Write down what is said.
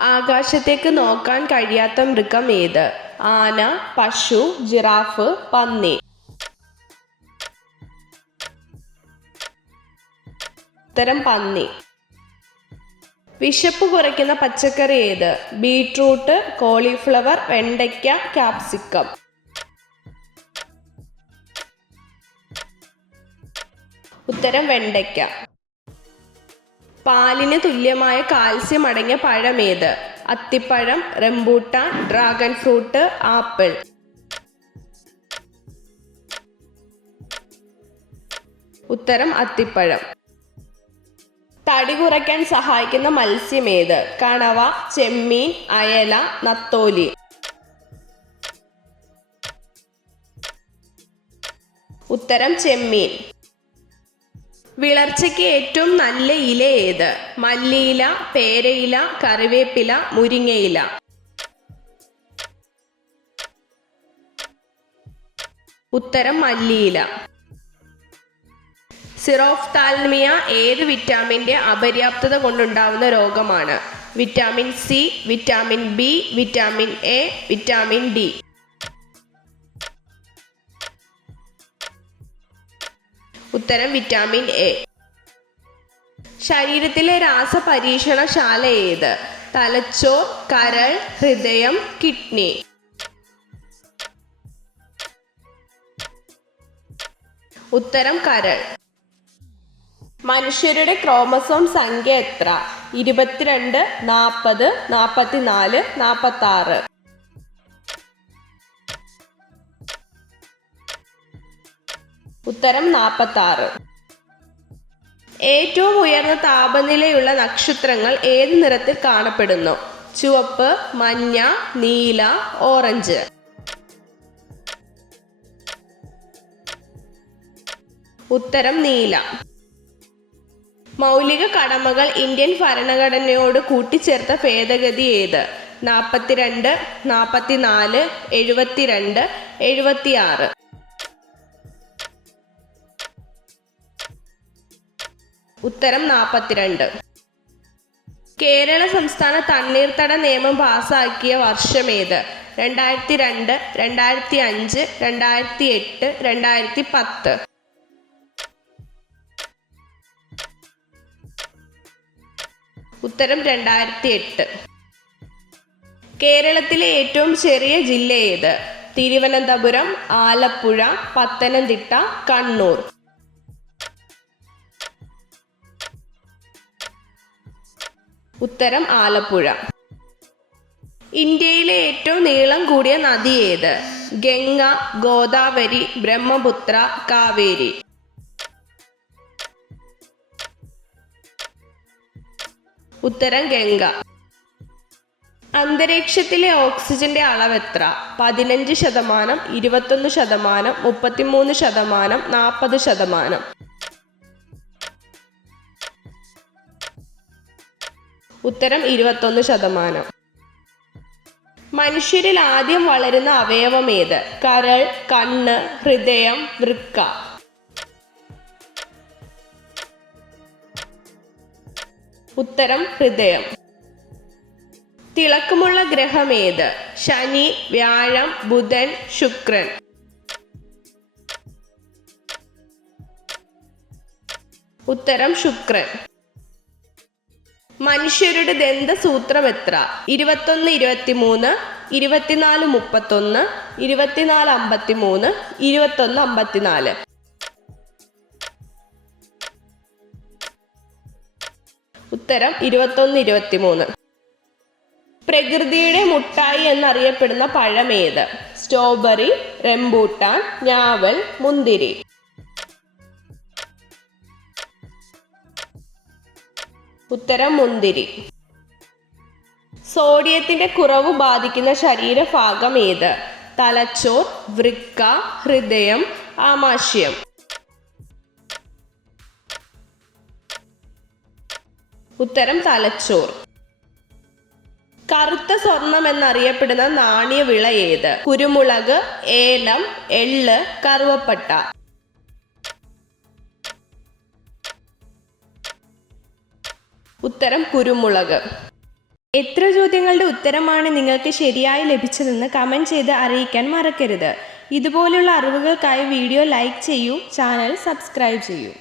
ആകാശത്തേക്ക് നോക്കാൻ കഴിയാത്ത മൃഗം ഏത്? ആന, പശു, ജിറാഫ്, പന്നി. ഉത്തരം പന്നി. വിശപ്പ് കുറയ്ക്കുന്ന പച്ചക്കറി ഏത്? ബീട്രൂട്ട്, കോളിഫ്ലവർ, വെണ്ടയ്ക്ക, ക്യാപ്സിക്കം. ഉത്തരം വെണ്ടയ്ക്ക. പാലിന് തുല്യമായ കാൽസ്യം അടങ്ങിയ പഴമേത്? അത്തിപ്പഴം, റംബൂട്ടാൻ, ഡ്രാഗൺ ഫ്രൂട്ട്, ആപ്പിൾ. ഉത്തരം അത്തിപ്പഴം. തടി കുറയ്ക്കാൻ സഹായിക്കുന്ന മത്സ്യം ഏത്? കണവ, ചെമ്മീൻ, അയല, നത്തോലി. ഉത്തരം ചെമ്മീൻ. വിളർച്ചയ്ക്ക് ഏറ്റവും നല്ല ഇല ഏത്? മല്ലിയില, പേരയില, കറിവേപ്പില, മുരിങ്ങയില. ഉത്തരം മല്ലിയില. സിറോഫ്താൽമിയ ഏത് വിറ്റാമിൻ്റെ അപര്യാപ്തത കൊണ്ടുണ്ടാവുന്ന രോഗമാണ്? Vitamin C, vitamin B, vitamin A, vitamin D. ഉത്തരം വിറ്റാമിൻ എ. ശരീരത്തിലെ രാസപരീക്ഷണശാല ഏത്? തലച്ചോർ, കരൾ, ഹൃദയം, കിഡ്നി. ഉത്തരം കരൾ. മനുഷ്യരുടെ ക്രോമസോം സംഖ്യ എത്ര? 22, 40, 44, 46. ഉത്തരം 46. ഏറ്റവും ഉയർന്ന താപനിലയുള്ള നക്ഷത്രങ്ങൾ ഏത് നിറത്തിൽ കാണപ്പെടുന്നു? ചുവപ്പ്, മഞ്ഞ, നീല, ഓറഞ്ച്. ഉത്തരം നീല. മൗലിക കടമകൾ ഇന്ത്യൻ ഭരണഘടനയോട് കൂട്ടിച്ചേർത്ത ഭേദഗതി ഏത്? 42, 44, 72, 76. ഉത്തരം 42. കേരള സംസ്ഥാന തണ്ണീർത്തട നിയമം പാസാക്കിയ വർഷമേത്? 2002, 2005, 2008, 2010. ഉത്തരം 2008. കേരളത്തിലെ ഏറ്റവും ചെറിയ ജില്ല ഏത്? തിരുവനന്തപുരം, ആലപ്പുഴ, പത്തനംതിട്ട, കണ്ണൂർ. ഉത്തരം ആലപ്പുഴ. ഇന്ത്യയിലെ ഏറ്റവും നീളം കൂടിയ നദി ഏത്? ഗംഗ, ഗോദാവരി, ബ്രഹ്മപുത്ര, കാവേരി. ഉത്തരം ഗംഗ. അന്തരീക്ഷത്തിലെ ഓക്സിജന്റെ അളവ് എത്ര? 15%, 21%, 33%, 40%. ഉത്തരം 21%. മനുഷ്യരിൽ ആദ്യം വളരുന്ന അവയവം ഏത്? കരൾ, കണ്ണ്, ഹൃദയം, വൃക്ക. ഉത്തരം ഹൃദയം. തിളക്കമുള്ള ഗ്രഹം ഏത്? ശനി, വ്യാഴം, ബുധൻ, ശുക്രൻ. ഉത്തരം ശുക്രൻ. മനുഷ്യരുടെ ദന്തസൂത്രം എത്ര? 21, 23, 24, 31, 24, 53, 21, 54. ഉത്തരം 21, 23. പ്രകൃതിയുടെ മുട്ടായി എന്നറിയപ്പെടുന്ന പഴം ഏത്? സ്ട്രോബെറി, റംബൂട്ടാൻ, ഞാവൽ, മുന്തിരി. ഉത്തരം മുന്തിരി. സോഡിയത്തിന്റെ കുറവ് ബാധിക്കുന്ന ശരീരഭാഗം ഏത്? തലച്ചോർ, വൃക്ക, ഹൃദയം, ആമാശയം. ഉത്തരം തലച്ചോർ. കറുത്ത സ്വർണം എന്നറിയപ്പെടുന്ന നാണ്യവിള ഏത്? കുരുമുളക്, ഏലം, എള്ള്, കറുവപ്പട്ട. ഉത്തരം കുരുമുളക്. എത്ര ചോദ്യങ്ങളുടെ ഉത്തരമാണ് നിങ്ങൾക്ക് ശരിയായി ലഭിച്ചതെന്ന് കമൻറ്റ് ചെയ്ത് അറിയിക്കാൻ മറക്കരുത്. ഇതുപോലുള്ള അറിവുകൾക്കായി വീഡിയോ ലൈക്ക് ചെയ്യൂ, ചാനൽ സബ്സ്ക്രൈബ് ചെയ്യൂ.